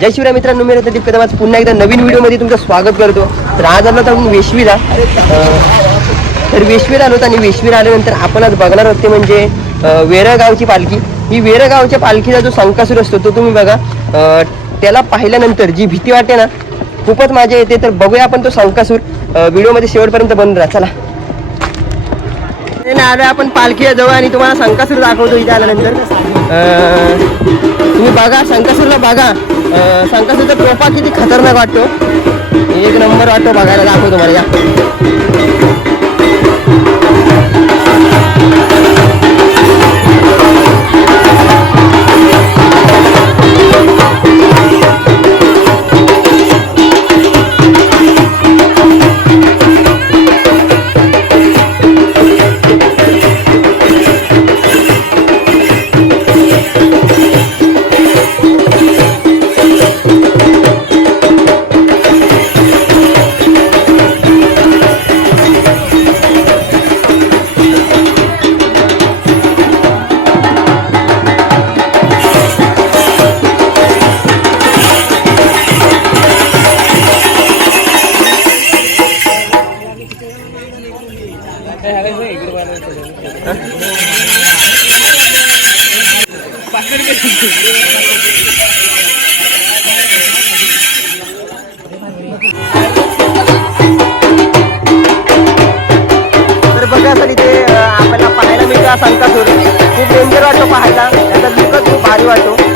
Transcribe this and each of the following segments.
जय शिवराय मित्रांनो मी रत्नदीप दीपक आज पुन्हा एकदा नवीन व्हिडिओमध्ये तुमचं स्वागत करतो. तर आज आलो तर आपण वेशवीला. तर वेशवीला आलो आणि वेशवीला आल्यानंतर आपण आज बघणार होते म्हणजे अं, वेरगावची पालखी. ही वेरगावच्या पालखीचा जो संकासूर असतो तो तुम्ही बघा. त्याला पाहिल्यानंतर जी भीती वाटते ना खूपच मजा येते. तर बघूया आपण तो संकासूर व्हिडिओमध्ये शेवटपर्यंत बंद राहा. चला. आलो आपण पालखीच्या जवळ आणि तुम्हाला संकासूर दाखवतो इथे आल्यानंतर. तुम्ही बघा शंकासूरला बघा. शंकासूरचा टोपा किती खतरनाक वाटतो. एक नंबर वाटतो बघायला दाखवतो तुम्हाला या. तर बघा असेल इथे आपल्याला पाहायला मिळतो हा संकासूर खूप डेंजर वाटतो पाहायला. त्याचा लुकच खूप भारी वाटतो.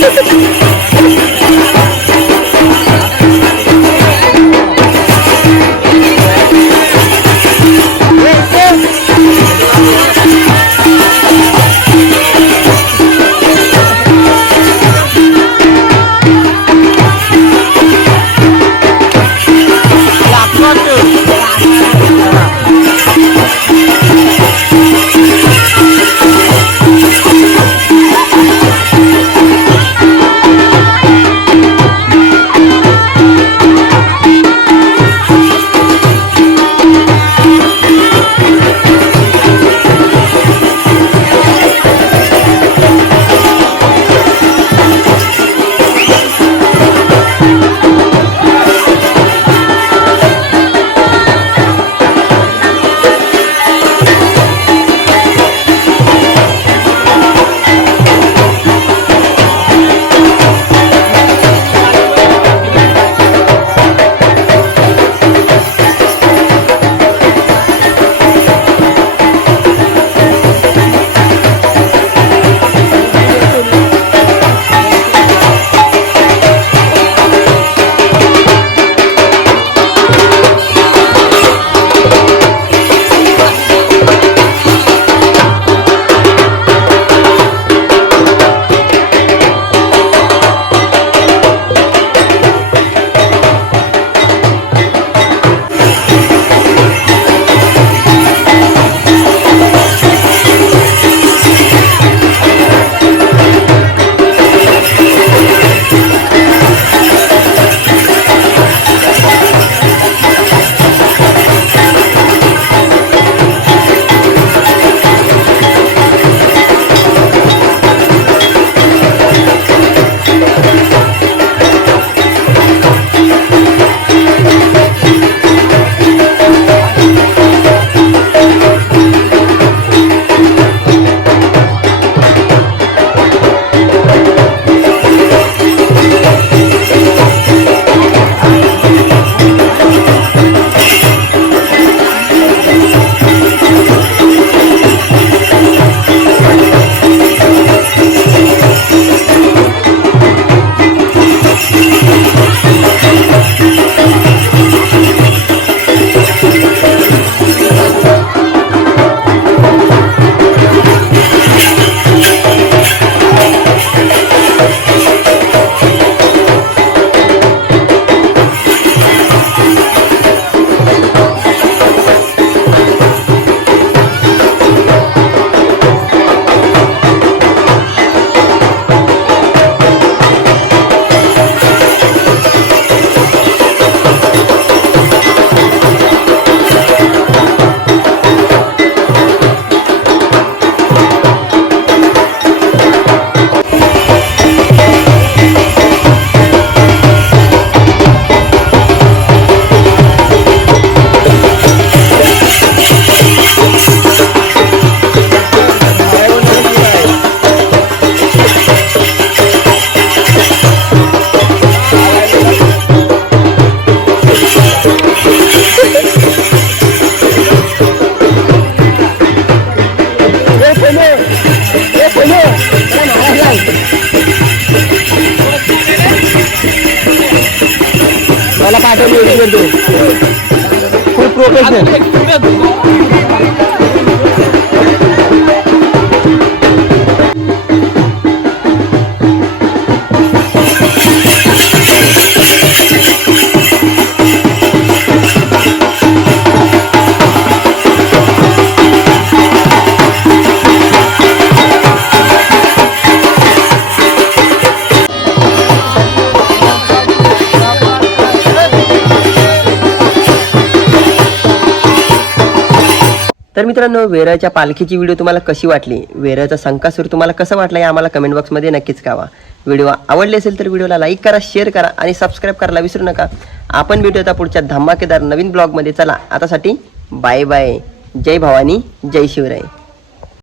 Gracias. नाही. तर मित्रांनो वेराच्या पालखीची व्हिडिओ तुम्हाला कशी वाटली? वेराचा संकासूर तुम्हाला कसं वाटलं हे आम्हाला कमेंट बॉक्समध्ये नक्कीच कळवा. व्हिडिओ आवडले असेल तर व्हिडिओला लाईक करा शेअर करा आणि सबस्क्राईब करायला विसरू नका. आपण भेटूया पुढच्या धमाकेदार नवीन ब्लॉगमध्ये चला आतासाठी बाय बाय जय भवानी जय शिवराय.